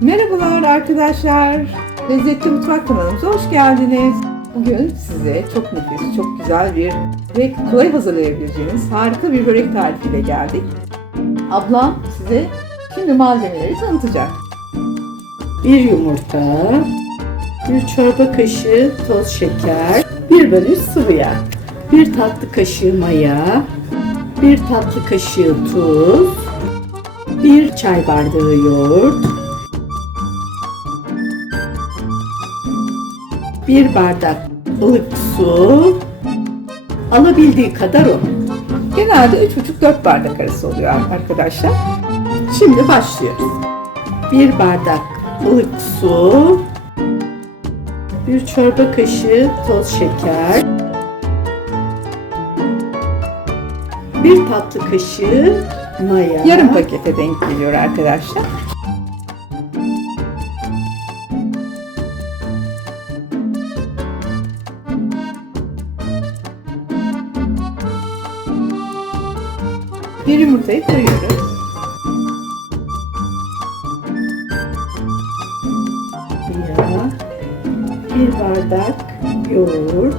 Merhabalar arkadaşlar. Lezzetli Mutfak kanalımıza hoş geldiniz. Bugün size çok nefis, çok güzel bir ve kolay hazırlayabileceğiniz harika bir börek tarifiyle geldik. Ablam size şimdi malzemeleri tanıtacak. Bir yumurta, bir çorba kaşığı toz şeker, 1 bölü sıvı yağ, 1 tatlı kaşığı maya, 1 tatlı kaşığı tuz, 1 çay bardağı yoğurt, 1 bardak ılık su, alabildiği kadar un. Genelde 3,5-4 bardak arası oluyor arkadaşlar. Şimdi başlıyoruz. 1 bardak ılık su, 1 çorba kaşığı toz şeker, 1 tatlı kaşığı maya, Yarım pakete denk geliyor arkadaşlar. Bir yumurtayı kırıyoruz. yağ, 1 bardak yoğurt,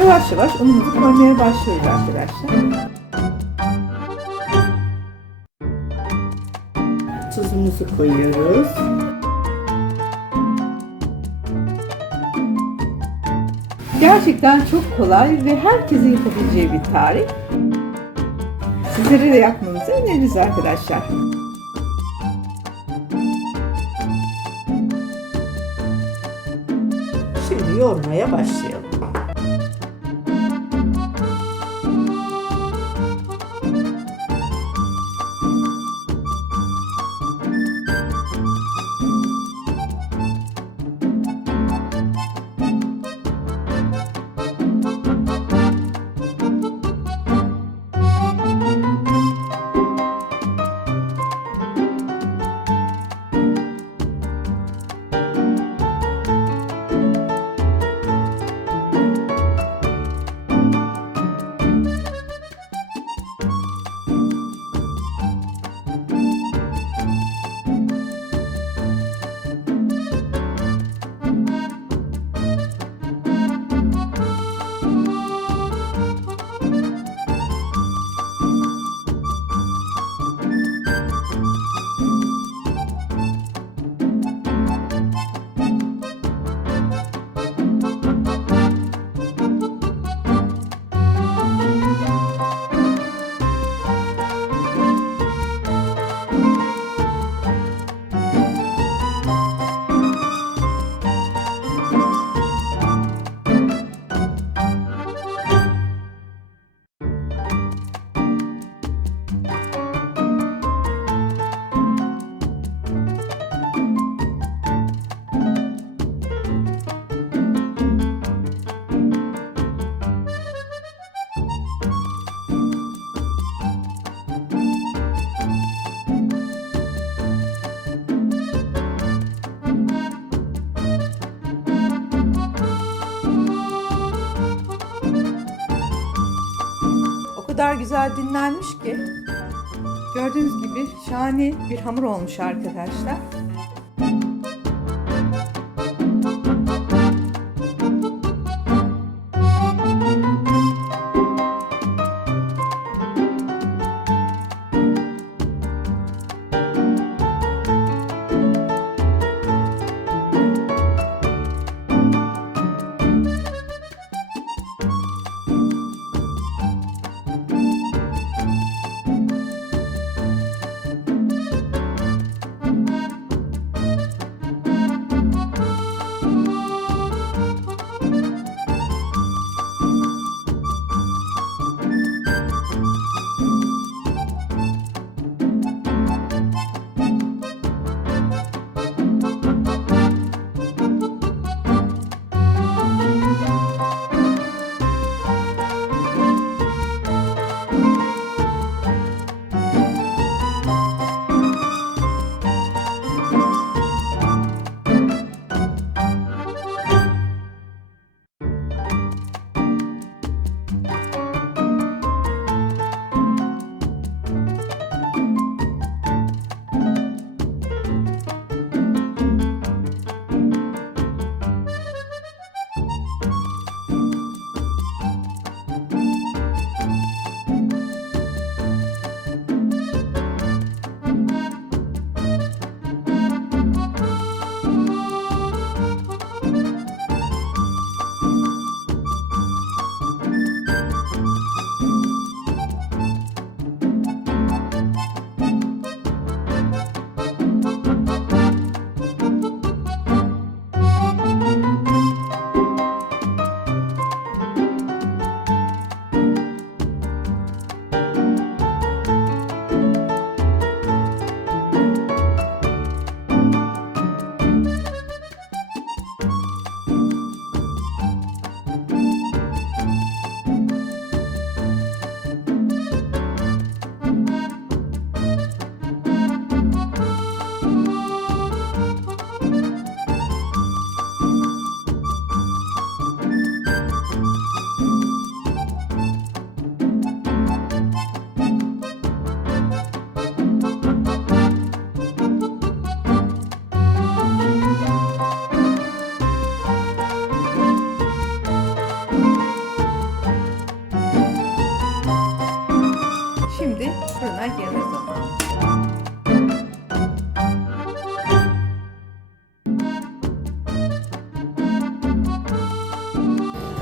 Yavaş yavaş unumuzu koymaya başlıyoruz arkadaşlar. tuzumuzu koyuyoruz. Gerçekten çok kolay ve herkesin yapabileceği bir tarif. Sizlere de yapmanızı öneririz arkadaşlar. Şimdi yoğurmaya başlayalım. O kadar güzel dinlenmiş ki gördüğünüz gibi şahane bir hamur olmuş arkadaşlar.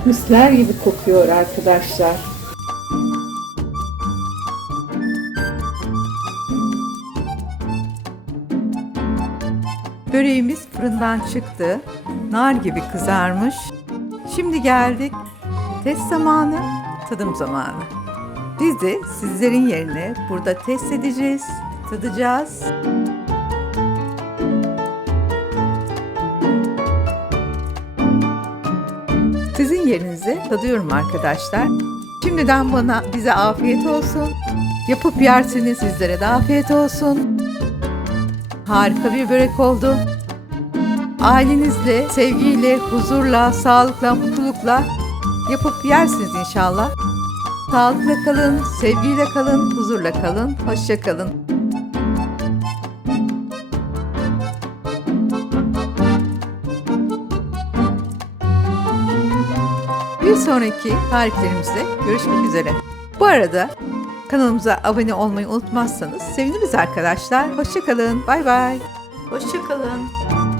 Misler gibi kokuyor arkadaşlar. Böreğimiz fırından çıktı. Nar gibi kızarmış. Şimdi geldik. Test zamanı, tadım zamanı. Biz de sizlerin yerine burada test edeceğiz, tadacağız. Sizin yerinize tadıyorum arkadaşlar. Şimdiden bize afiyet olsun. Yapıp yerseniz sizlere de afiyet olsun. Harika bir börek oldu. Ailenizle, sevgiyle, huzurla, sağlıkla, mutlulukla yapıp yersiniz inşallah. Sağlıkla kalın, sevgiyle kalın, huzurla kalın, hoşça kalın. Bir sonraki tariflerimizde görüşmek üzere. Bu arada kanalımıza abone olmayı unutmazsanız seviniriz arkadaşlar. Hoşça kalın. Bay bay. Hoşça kalın.